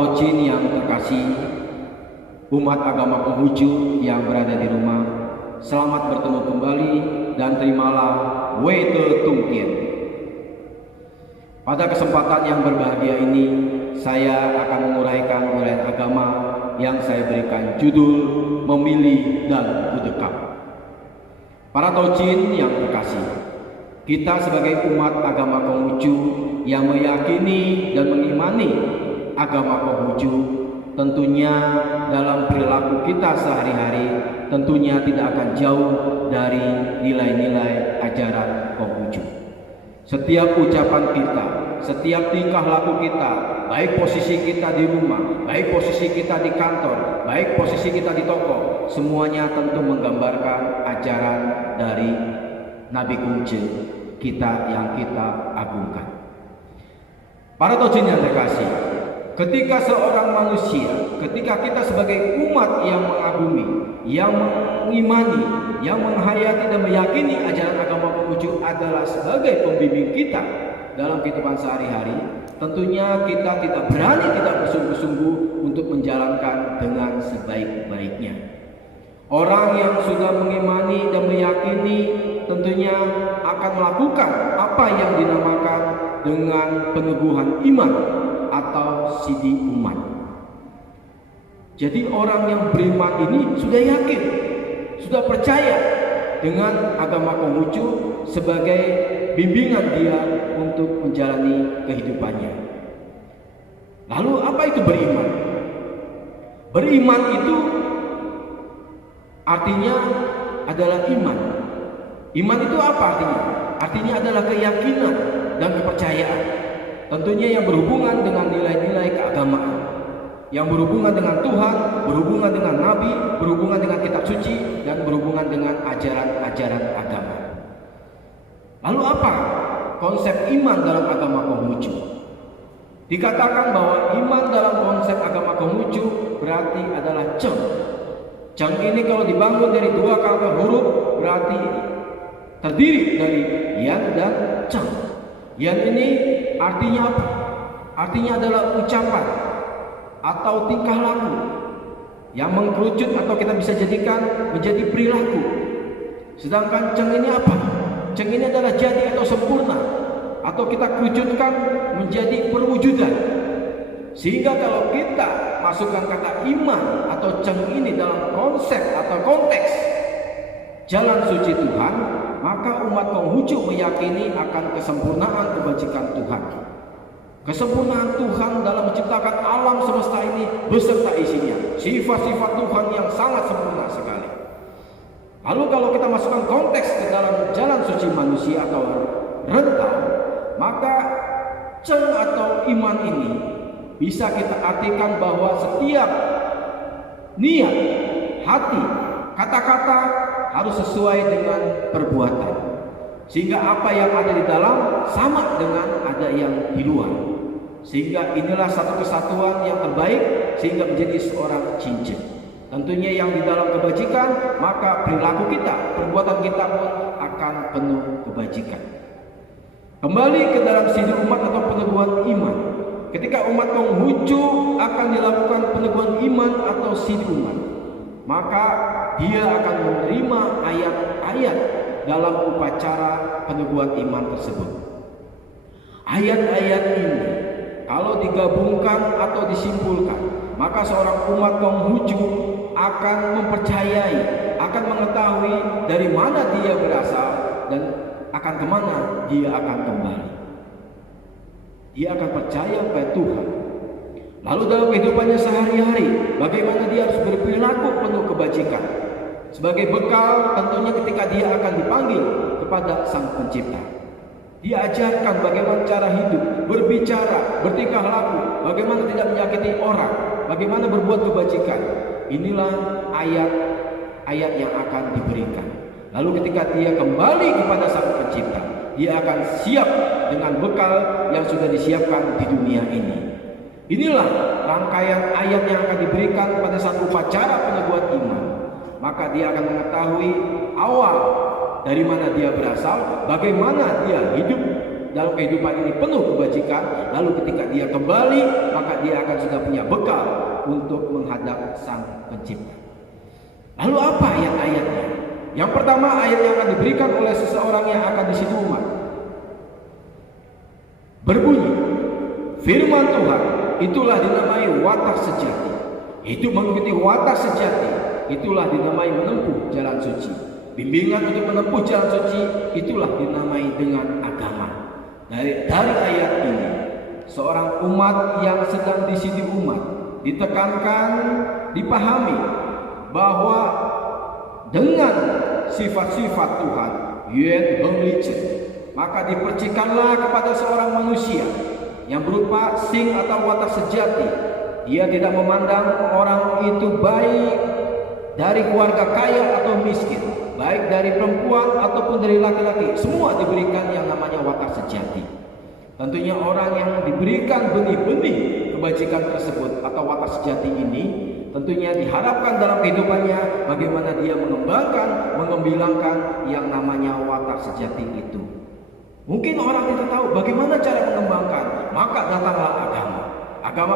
Tocin yang terkasih, umat agama Konghucu yang berada di rumah, selamat bertemu kembali dan terimalah Wei-Te Tung Tien. Pada kesempatan yang berbahagia ini, saya akan menguraikan uraian agama yang saya berikan judul Memilih dan Kudekap. Para Tocin yang terkasih, kita sebagai umat agama Konghucu yang meyakini dan mengimani agama Konghucu, tentunya dalam perilaku kita sehari-hari tentunya tidak akan jauh dari nilai-nilai ajaran Konghucu. Setiap ucapan kita, setiap tingkah laku kita, baik posisi kita di rumah, baik posisi kita di kantor, baik posisi kita di toko, semuanya tentu menggambarkan ajaran dari Nabi Kunci kita yang kita agungkan. Para Tocin yang terkasih, ketika seorang manusia, ketika kita sebagai umat yang mengagumi, yang mengimani, yang menghayati dan meyakini ajaran agama Konghucu adalah sebagai pembimbing kita dalam kehidupan sehari-hari, tentunya kita tidak berani, tidak bersungguh-sungguh untuk menjalankan dengan sebaik-baiknya. Orang yang sudah mengimani dan meyakini tentunya akan melakukan apa yang dinamakan dengan peneguhan iman atau sidi umat. Jadi orang yang beriman ini sudah yakin, sudah percaya dengan agama Konghucu sebagai bimbingan dia untuk menjalani kehidupannya. Lalu apa itu beriman? Beriman itu artinya adalah iman. Iman itu apa artinya? Artinya adalah keyakinan dan kepercayaan. Tentunya yang berhubungan dengan nilai-nilai keagamaan, yang berhubungan dengan Tuhan, berhubungan dengan Nabi, berhubungan dengan kitab suci, dan berhubungan dengan ajaran-ajaran agama. Lalu apa konsep iman dalam agama Konghucu? Dikatakan bahwa iman dalam konsep agama Konghucu berarti adalah Cheng. Cheng ini kalau dibangun dari dua kata huruf berarti terdiri dari Yan dan Cheng. Yan ini artinya apa? Artinya adalah ucapan atau tingkah laku yang mengkerucut atau kita bisa jadikan menjadi perilaku. Sedangkan Cheng ini apa? Cheng ini adalah jadi atau sempurna, atau kita kerucutkan menjadi perwujudan. Sehingga kalau kita masukkan kata iman atau Cheng ini dalam konsep atau konteks jalan suci Tuhan, maka umat Konghucu meyakini akan kesempurnaan kebajikan Tuhan. Kesempurnaan Tuhan dalam menciptakan alam semesta ini beserta isinya, sifat-sifat Tuhan yang sangat sempurna sekali. Lalu kalau kita masukkan konteks ke dalam jalan suci manusia atau rentau, maka Cheng atau iman ini bisa kita artikan bahwa setiap niat, hati, kata-kata harus sesuai dengan perbuatan, sehingga apa yang ada di dalam sama dengan ada yang di luar, sehingga inilah satu kesatuan yang terbaik sehingga menjadi seorang cincin. Tentunya yang di dalam kebajikan, maka perilaku kita, perbuatan kita pun akan penuh kebajikan. Kembali ke dalam sidi umat atau peneguhan iman. Ketika umat Konghucu akan dilakukan peneguhan iman atau sidi umat, maka dia akan menerima ayat-ayat dalam upacara peneguhan iman tersebut. Ayat-ayat ini kalau digabungkan atau disimpulkan, maka seorang umat Konghucu akan mempercayai, akan mengetahui dari mana dia berasal dan akan kemana dia akan kembali. Dia akan percaya pada Tuhan. Lalu dalam kehidupannya sehari-hari, bagaimana dia harus berperilaku penuh kebajikan. Sebagai bekal tentunya ketika dia akan dipanggil kepada Sang Pencipta. Dia ajarkan bagaimana cara hidup, berbicara, bertingkah laku, bagaimana tidak menyakiti orang, bagaimana berbuat kebajikan. Inilah ayat-ayat yang akan diberikan. Lalu ketika dia kembali kepada Sang Pencipta, dia akan siap dengan bekal yang sudah disiapkan di dunia ini. Inilah rangkaian ayat yang akan diberikan pada saat upacara peneguhan iman. Maka dia akan mengetahui awal dari mana dia berasal, bagaimana dia hidup, dalam kehidupan ini penuh kebajikan, lalu ketika dia kembali, maka dia akan sudah punya bekal untuk menghadap Sang Pencipta. Lalu apa ayat-ayatnya? Yang pertama, ayat yang akan diberikan oleh seseorang yang akan disitu umat berbunyi, firman Tuhan itulah dinamai watak sejati. Hidup mengikuti watak sejati itulah dinamai menempuh jalan suci. Bimbingan untuk menempuh jalan suci itulah dinamai dengan agama. Dari ayat ini, seorang umat yang sedang disidi umat ditekankan, dipahami bahwa dengan sifat-sifat Tuhan, maka dipercikanlah kepada seorang manusia yang berupa sing atau watak sejati. Dia tidak memandang orang itu baik dari keluarga kaya atau miskin, baik dari perempuan ataupun dari laki-laki, semua diberikan yang namanya watak sejati. Tentunya orang yang diberikan benih-benih kebajikan tersebut atau watak sejati ini, tentunya diharapkan dalam kehidupannya bagaimana dia mengembangkan, mengembilangkan yang namanya watak sejati itu. Mungkin orang tidak tahu bagaimana cara mengembangkan, maka datanglah agama. Agama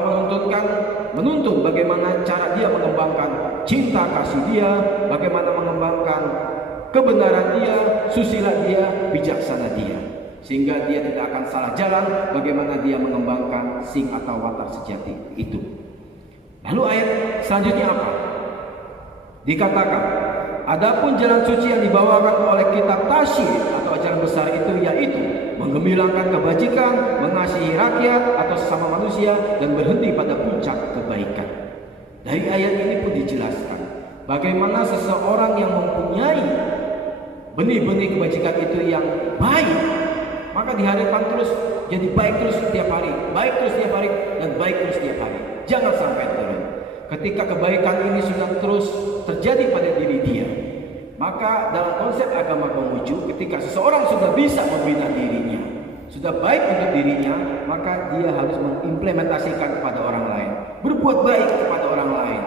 menuntun bagaimana cara dia mengembangkan cinta kasih dia, bagaimana mengembangkan kebenaran dia, susila dia, bijaksana dia, sehingga dia tidak akan salah jalan bagaimana dia mengembangkan sing atau watak sejati itu. Lalu ayat selanjutnya apa? Dikatakan, adapun jalan suci yang dibawakan oleh kitab Tasyir atau ajaran besar itu yaitu menggemilangkan kebajikan, mengasihi rakyat atau sesama manusia, dan berhenti pada puncak kebaikan. Dari ayat ini pun dijelaskan bagaimana seseorang yang mempunyai benih-benih kebajikan itu yang baik, maka diharapkan terus jadi baik terus setiap hari, baik terus setiap hari, dan baik terus setiap hari. Jangan sampai turun. Ketika kebaikan ini sudah terus terjadi pada diri dia, maka dalam konsep agama Konghucu, ketika seseorang sudah bisa membina dirinya, sudah baik untuk dirinya, maka dia harus mengimplementasikan kepada orang lain, berbuat baik kepada orang lain,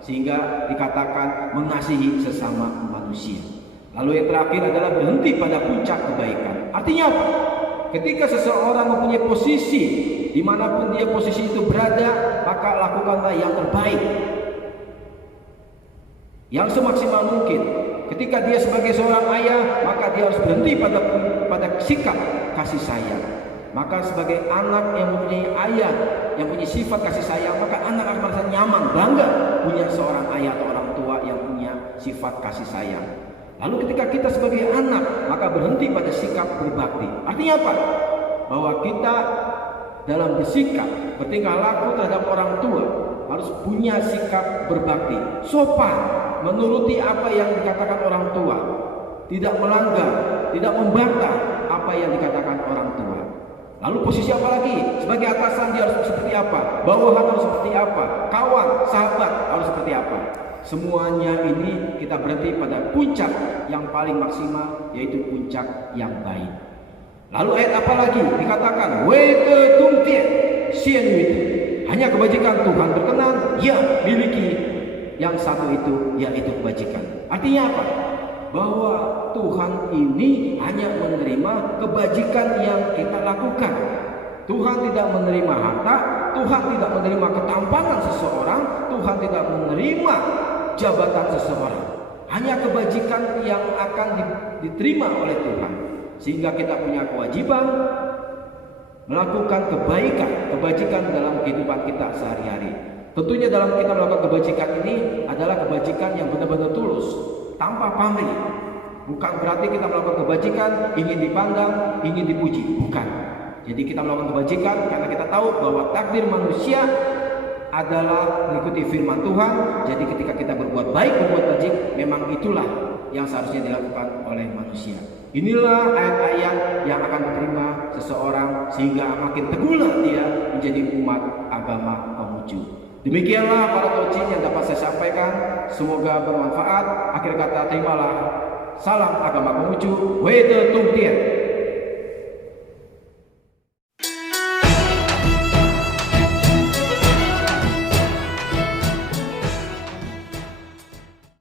sehingga dikatakan mengasihi sesama manusia. Lalu yang terakhir adalah berhenti pada puncak kebaikan. Artinya apa? Ketika seseorang mempunyai posisi, dimanapun dia posisi itu berada, maka lakukanlah yang terbaik, yang semaksimal mungkin. Ketika dia sebagai seorang ayah, maka dia harus berhenti pada sikap kasih sayang. Maka sebagai anak yang mempunyai ayah, yang punya sifat kasih sayang, maka anak akan merasa nyaman, bangga punya seorang ayah atau orang tua yang punya sifat kasih sayang. Lalu ketika kita sebagai anak, maka berhenti pada sikap berbakti. Artinya apa? Bahwa kita dalam bersikap, bertingkah laku terhadap orang tua harus punya sikap berbakti, sopan, menuruti apa yang dikatakan orang tua, tidak melanggar, tidak membantah apa yang dikatakan orang tua. Lalu posisi apa lagi? Sebagai atasan dia harus seperti apa? Bawahan harus seperti apa? Kawan, sahabat harus seperti apa? Semuanya ini kita berhenti pada puncak yang paling maksimal, yaitu puncak yang baik. Lalu ayat apa lagi? Dikatakan Wei Tungtian Xian Wei, hanya kebajikan Tuhan berkenan, ya miliki yang satu itu, yaitu kebajikan. Artinya apa? Bahwa Tuhan ini hanya menerima kebajikan yang kita lakukan. Tuhan tidak menerima harta, Tuhan tidak menerima ketampangan seseorang, Tuhan tidak menerima jabatan seseorang. Hanya kebajikan yang akan diterima oleh Tuhan. Sehingga kita punya kewajiban melakukan kebajikan dalam kehidupan kita sehari-hari. Tentunya dalam kita melakukan kebajikan ini adalah kebajikan yang benar-benar tulus, tanpa pamrih. Bukan berarti kita melakukan kebajikan ingin dipandang, ingin dipuji, bukan. Jadi kita melakukan kebajikan karena kita tahu bahwa takdir manusia adalah mengikuti firman Tuhan. Jadi ketika kita berbuat baik, berbuat baik, memang itulah yang seharusnya dilakukan oleh manusia. Inilah ayat-ayat yang akan diterima seseorang sehingga makin teguhlah dia menjadi umat agama Konghucu. Demikianlah para taucin yang dapat saya sampaikan. Semoga bermanfaat. Akhir kata, terimalah salam agama Konghucu. Wei Te Tung Tien.